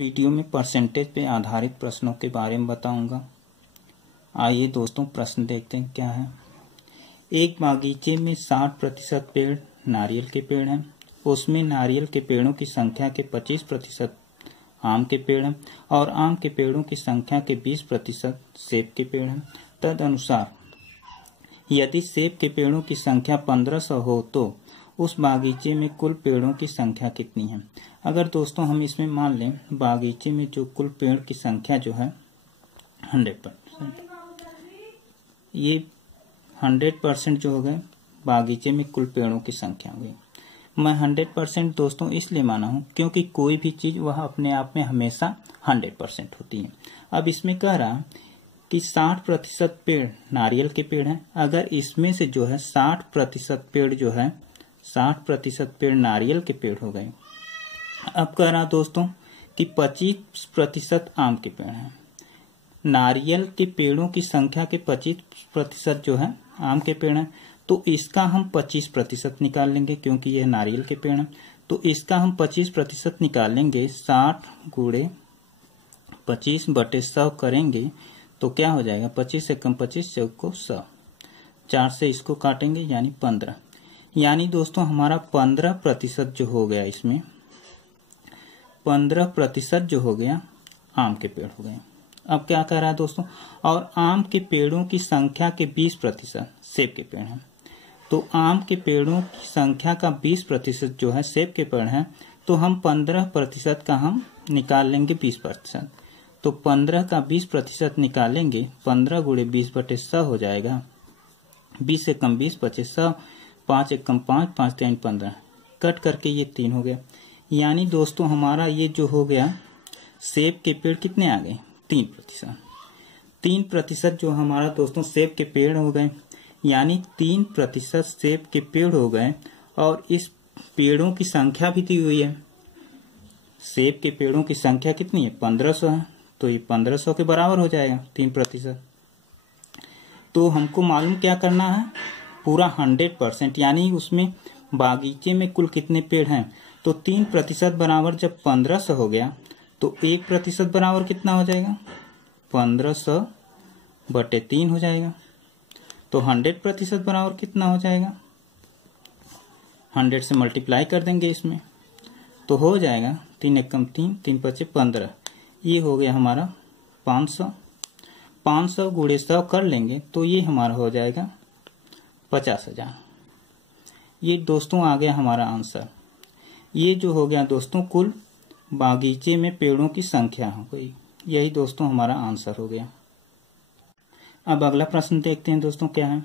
Video में percentage पे आधारित प्रश्नों के बारे में बताऊंगा। आइए दोस्तों प्रश्न देखते हैं क्या है। एक बागीचे में 60% पेड़ नारियल के पेड़ हैं। उसमें नारियल के पेड़ों की संख्या के 25% आम के पेड़ हैं और आम के पेड़ों की संख्या के 20% सेब के पेड़ हैं। तदनुसार यदि सेब के पेड़ों की संख्या 1500 हो तो उस बागीचे में कुल पेड़ों की संख्या कितनी है। अगर दोस्तों हम इसमें मान लें बागीचे में जो कुल पेड़ की संख्या जो है 100%, ये 100% जो हो गए बागीचे में कुल पेड़ों की संख्या हो गई। मैं 100% दोस्तों इसलिए माना हूं क्योंकि कोई भी चीज वह अपने आप में हमेशा 100% होती है। अब इसमें कह रहा कि 60% पेड़ नारियल के पेड़ हैं। अगर इसमें से जो है 60% पेड़ जो है 60% पेड़ नारियल के पेड़ हो गए। अब कह रहा दोस्तों कि 25% आम के पेड़ हैं। नारियल के पेड़ों की संख्या के 25% जो है आम के पेड़ हैं, तो इसका हम 25% निकाल लेंगे क्योंकि यह नारियल के पेड़ हैं। तो इसका हम 25% निकाल लेंगे। 60 गुणे 25/100 करेंगे तो क्या हो जाएगा 25 से कम 25 से को 100, 4 से इसको काटेंगे यानी 15। यानी दोस्तों हमारा 15% जो हो गया, इसमें 15% जो हो गया आम के पेड़ हो गए। अब क्या कह रहा है दोस्तों, और आम के पेड़ों की संख्या के 20% सेब के पेड़ हैं। तो आम के पेड़ों की संख्या का 20% जो है सेब के पेड़ हैं, तो हम 15% का हम निकाल लेंगे 20%। तो 15 का 20% निकालेंगे, 15 गुणे 20/100 हो जाएगा। 20 से कम 20 बचे 100, 5 एक कम 5, 5 3 15, कट करके ये 3 हो गया। यानी दोस्तों हमारा ये जो हो गया सेब के पेड़ कितने आ गए 3%। 3% जो हमारा दोस्तों सेब के पेड़ हो गए, यानी 3% सेब के पेड़ हो गए। और इस पेड़ों की संख्या भी दी हुई है। सेब के पेड़ों की संख्या कितनी है 1500 है, तो ये 1500 के बराबर हो जाएगा 3%। तो हमको मालूम क्या करना है, पूरा 100%, यानी उसमें बागीचे में कुल कितने पेड़ हैं। तो 3% बराबर जब 1500 हो गया तो 1% बराबर कितना हो जाएगा 1500/3 हो जाएगा। तो 100% बराबर कितना हो जाएगा, 100 से मल्टीप्लाई कर देंगे इसमें तो हो जाएगा 3 एकम 3, 3 पचे 15। ये हो गया हमारा 500। 500 गुणे 100 कर लेंगे तो ये हमारा हो जाएगा 50,000। ये दोस्तों आ गया हमारा आंसर। ये जो हो गया दोस्तों कुल बागीचे में पेड़ों की संख्या हो गई। यही दोस्तों हमारा आंसर हो गया। अब अगला प्रश्न देखते हैं दोस्तों क्या है।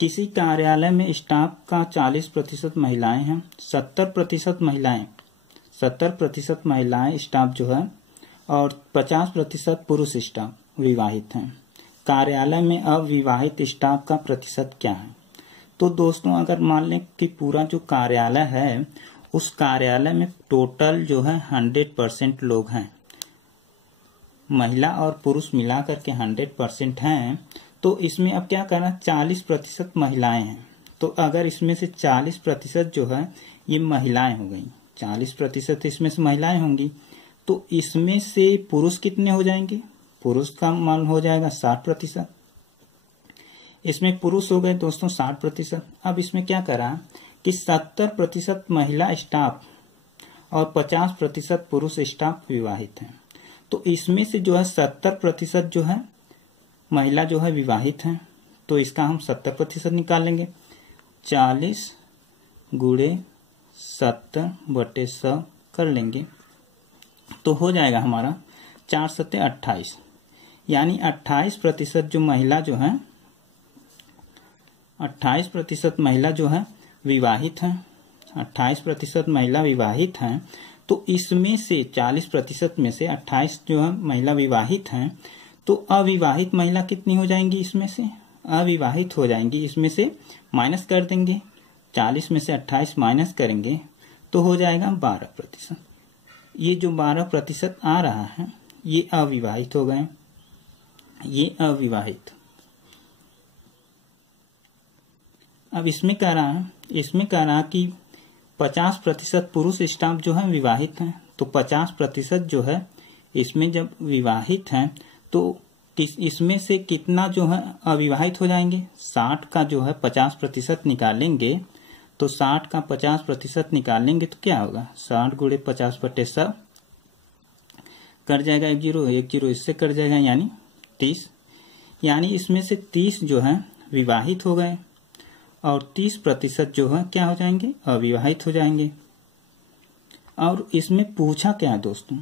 किसी कार्यालय में स्टाफ का 40% महिलाएं हैं, 70% महिलाएं स्टाफ जो है और 50% पुरुष स्टाफ विवाहित हैं। कार्यालय में अविवाहित स्टाफ का प्रतिशत क्या है। तो दोस्तों अगर मान लें कि पूरा जो कार्यालय है उस कार्यालय में टोटल जो है 100% लोग हैं, महिला और पुरुष मिलाकर के 100% हैं। तो इसमें अब क्या करना, 40% महिलाएं हैं। तो अगर इसमें से 40% जो है ये महिलाएं हो गई, 40% इसमें से महिलाएं होंगी, तो इसमें से पुरुष कितने हो जाएंगे, पुरुष का मान हो जाएगा 60%। इसमें पुरुष हो गए दोस्तों 60%। अब इसमें क्या करा कि 70% महिला स्टाफ और 50% पुरुष स्टाफ विवाहित हैं। तो इसमें से जो है 70% जो है महिला जो है विवाहित हैं, तो इसका हम 70% निकाल लेंगे। 40 गुणे 70/100 कर लेंगे तो हो जाएगा हमारा 4 सत्ते 28। यानी 28% जो महिला जो है 28% महिला जो है विवाहित हैं, 28% महिला विवाहित हैं। तो इसमें से 40% में से 28 जो है महिला विवाहित हैं, तो अविवाहित महिला कितनी हो जाएंगी, इसमें से अविवाहित हो जाएंगी, इसमें से माइनस कर देंगे। 40 में से 28 माइनस करेंगे तो हो जाएगा 12%। ये जो 12% आ रहा है ये अविवाहित हो गए, ये अविवाहित। अब इसमें कह रहा है कि 50% पुरुष स्टाफ जो है विवाहित हैं, तो 50% जो है इसमें जब विवाहित हैं तो इसमें से कितना जो है अविवाहित हो जाएंगे। 60 का जो है 50% निकालेंगे तो 60 का 50% निकालेंगे तो क्या होगा, 60 गुणे 50/100 कट जाएगा, एक जीरो इससे कट जाएगा, यानी 30। यानी इसमें से 30 जो है विवाहित हो गए और 30% जो है क्या हो जाएंगे, अविवाहित हो जाएंगे। और इसमें पूछा क्या है दोस्तों,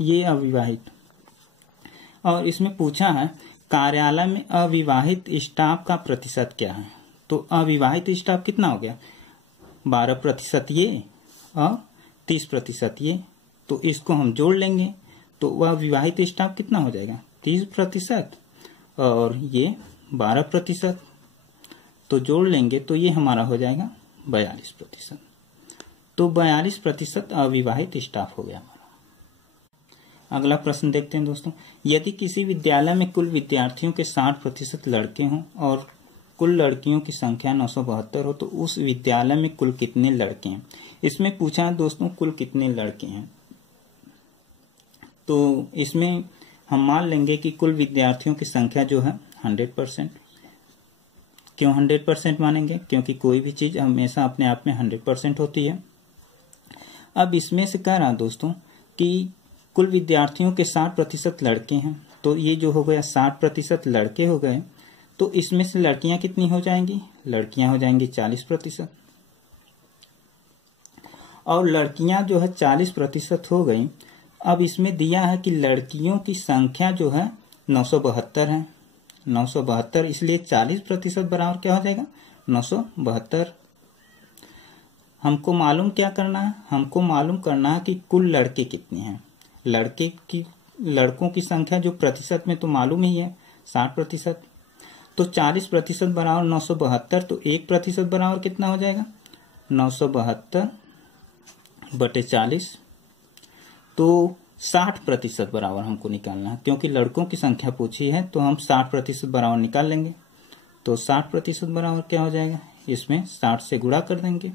ये अविवाहित, और इसमें पूछा है कार्यालय में अविवाहित स्टाफ का प्रतिशत क्या है। तो अविवाहित स्टाफ कितना हो गया, 12% ये और 30% ये, तो इसको हम जोड़ लेंगे तो वह विवाहित स्टाफ कितना हो जाएगा, 30% और ये 12%, तो जोड़ लेंगे तो ये हमारा हो जाएगा 42%। तो 42% अविवाहित स्टाफ हो गया हमारा। अगला प्रश्न देखते हैं दोस्तों, यदि किसी विद्यालय में कुल विद्यार्थियों के 60% लड़के हों और कुल लड़कियों की संख्या 972 हो तो उस विद्यालय में कुल कितने लड़के हैं। इसमें पूछा है दोस्तों कुल कितने लड़के हैं, तो इसमें हम मान लेंगे कि कुल विद्यार्थियों की संख्या जो है 100%। क्यों 100% मानेंगे, क्योंकि कोई भी चीज हमेशा अपने आप में 100% होती है। अब इसमें से कह रहा दोस्तों कि कुल विद्यार्थियों के 60% लड़के हैं, तो ये जो हो गया 60% लड़के हो गए, तो इसमें से लड़कियां कितनी हो जाएंगी, लड़कियां हो जाएंगी 40%। और लड़कियां जो है 40% हो गई। अब इसमें दिया है कि लड़कियों की संख्या जो है 972 है, 972, इसलिए 40% बराबर क्या हो जाएगा, 972। हमको मालूम क्या करना है, हमको मालूम करना है कि कुल लड़के कितने हैं। लड़कों की संख्या जो प्रतिशत में तो मालूम ही है 60%, तो 40% बराबर 972, तो 1% बराबर कितना हो जाएगा, 972/40। तो 60% बराबर हमको निकालना है, क्योंकि लड़कों की संख्या पूछी है तो हम 60% बराबर निकाल लेंगे। तो 60% बराबर क्या हो जाएगा, इसमें 60 से गुणा कर देंगे,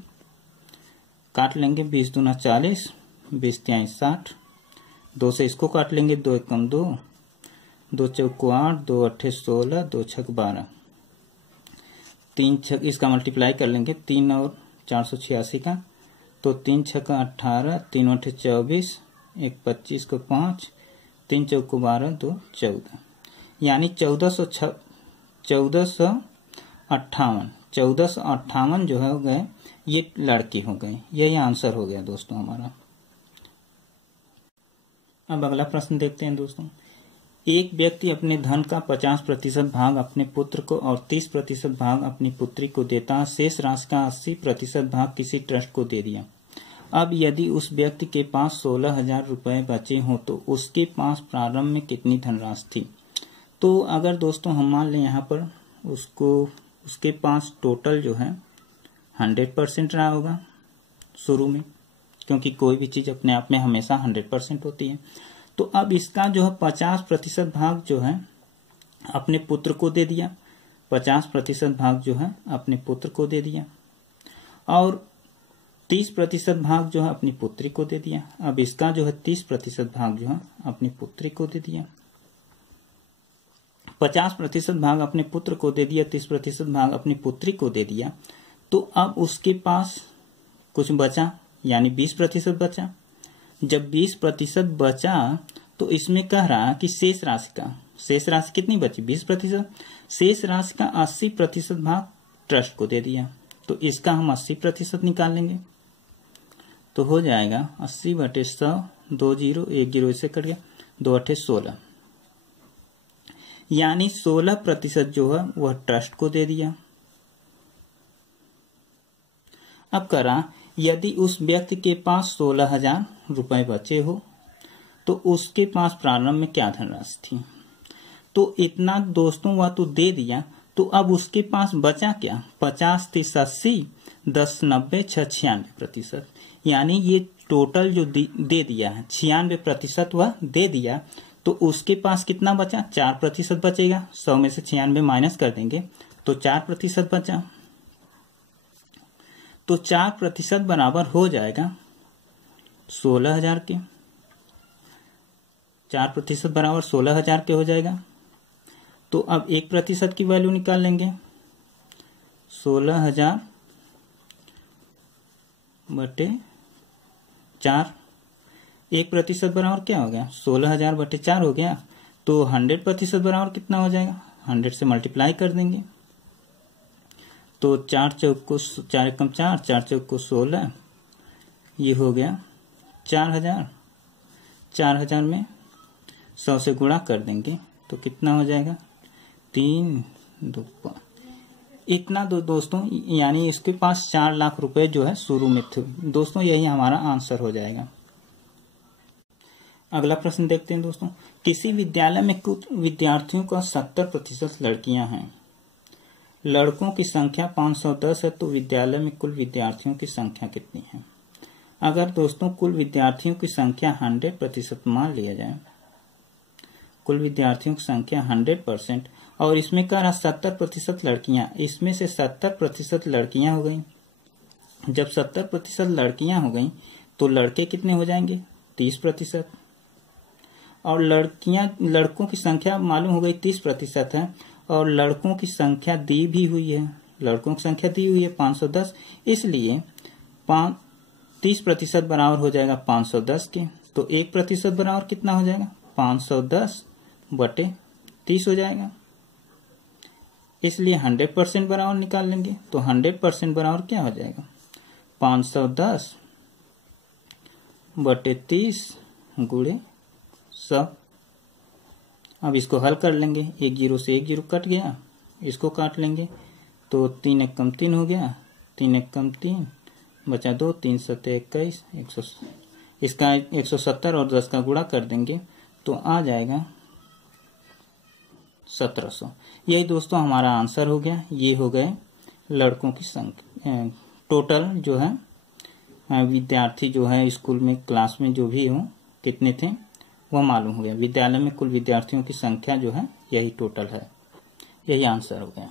काट लेंगे, 20 दूना 40, 20 तिहाई 60, 2 से इसको काट लेंगे, 2 एकम 2, 2 चौको 8, 2 अट्ठे 16, 2 छक 12, 3 छक इसका मल्टीप्लाई कर लेंगे 3 और 486 का, तो 3 छक 18, 3 अट्ठे 24, 1 25 को 5, 3 चौको 12, 2 14, यानी 1458 जो है हो गए, ये लड़के हो गए। यही आंसर हो गया दोस्तों हमारा। अब अगला प्रश्न देखते हैं दोस्तों, एक व्यक्ति अपने धन का 50% भाग अपने पुत्र को और 30% भाग अपनी पुत्री को देता है, शेष राशि का 80% भाग किसी ट्रस्ट को दे दिया। अब यदि उस व्यक्ति के पास 16,000 रुपए बचे हों तो उसके पास प्रारंभ में कितनी धनराशि थी। तो अगर दोस्तों हम मान लें यहाँ पर उसके पास टोटल जो है 100% रहा होगा शुरू में, क्योंकि कोई भी चीज अपने आप में हमेशा 100% होती है। तो अब इसका जो है 50% भाग जो है अपने पुत्र को दे दिया, 50% भाग जो है अपने पुत्र को दे दिया, और 30% भाग जो है अपनी पुत्री को दे दिया। अब इसका जो है 30% भाग जो है अपनी पुत्री को दे दिया, 50% भाग अपने पुत्र को दे दिया, 30% भाग अपनी पुत्री को दे दिया। तो अब उसके पास कुछ बचा, यानी 20% बचा। जब 20% बचा तो इसमें कह रहा कि शेष राशि कितनी बची, 20%। शेष राशि का 80% भाग ट्रस्ट को दे दिया, तो इसका हम 80% निकाल लेंगे, तो हो जाएगा 80/100, 2 जीरो 1 जीरो इससे कट गया, 2 अट्ठे 16, यानी 16% जो है वह ट्रस्ट को दे दिया। अब करा यदि उस व्यक्ति के पास 16,000 रुपए बचे हो तो उसके पास प्रारंभ में क्या धनराशि थी। तो इतना दोस्तों वह तो दे दिया, तो अब उसके पास बचा क्या, 50, 30, 80, 10, 90, 96%, यानी ये टोटल जो दे दिया है 96% वह दे दिया। तो उसके पास कितना बचा, 4% बचेगा, 100 में से 96 माइनस कर देंगे तो 4% बचा। तो 4% बराबर हो जाएगा 16,000 के। 4% बराबर 16,000 के हो जाएगा। तो अब 1% की वैल्यू निकाल लेंगे। 16,000 बटे 4। 1% बराबर क्या हो गया? 16,000 बटे 4 हो गया। तो 100% बराबर कितना हो जाएगा? 100 से मल्टीप्लाई कर देंगे। तो 4 चौक को 4 एकम 4, 4 चौक को 16, ये हो गया 4,000। 4,000 में 100 से गुणा कर देंगे तो कितना हो जाएगा? 3 2 5। इतना दोस्तों, यानी इसके पास 4 लाख रुपए जो है शुरू में थे। दोस्तों यही हमारा आंसर हो जाएगा। अगला प्रश्न देखते हैं दोस्तों। किसी विद्यालय में कुछ विद्यार्थियों का 70% लड़कियां हैं। लड़कों की संख्या 510 है, तो विद्यालय में कुल विद्यार्थियों की संख्या कितनी है? अगर दोस्तों कुल विद्यार्थियों की संख्या 100% मान लिया जाए, कुल विद्यार्थियों की संख्या 100%, और इसमें कह रहा 70% लड़कियां, इसमें से 70% लड़कियां हो गई। जब 70% लड़कियां हो गई तो लड़के कितने हो जाएंगे? 30%। और लड़कों की संख्या मालूम हो गई 30% है, और लड़कों की संख्या दी भी हुई है। लड़कों की संख्या दी हुई है 510, इसलिए 30% बराबर हो जाएगा 510 के। तो 1% बराबर कितना हो जाएगा? 510 बटे 30 हो जाएगा। इसलिए 100% बराबर निकाल लेंगे। तो 100% बराबर क्या हो जाएगा? 510 बटे 30 गुणे 100। अब इसको हल कर लेंगे। 1 0 से 1 0 कट गया, इसको काट लेंगे तो 3 एकम 3 हो गया। 3 एकम 3 बचा 2, 3 7 21, 100, इसका 170 और 10 का गुणा कर देंगे तो आ जाएगा 1700। यही दोस्तों हमारा आंसर हो गया। ये हो गए लड़कों की संख्या। टोटल जो है विद्यार्थी जो है स्कूल में क्लास में जो भी हो कितने थे वह मालूम हो गया। विद्यालय में कुल विद्यार्थियों की संख्या जो है यही टोटल है। यही आंसर हो गया।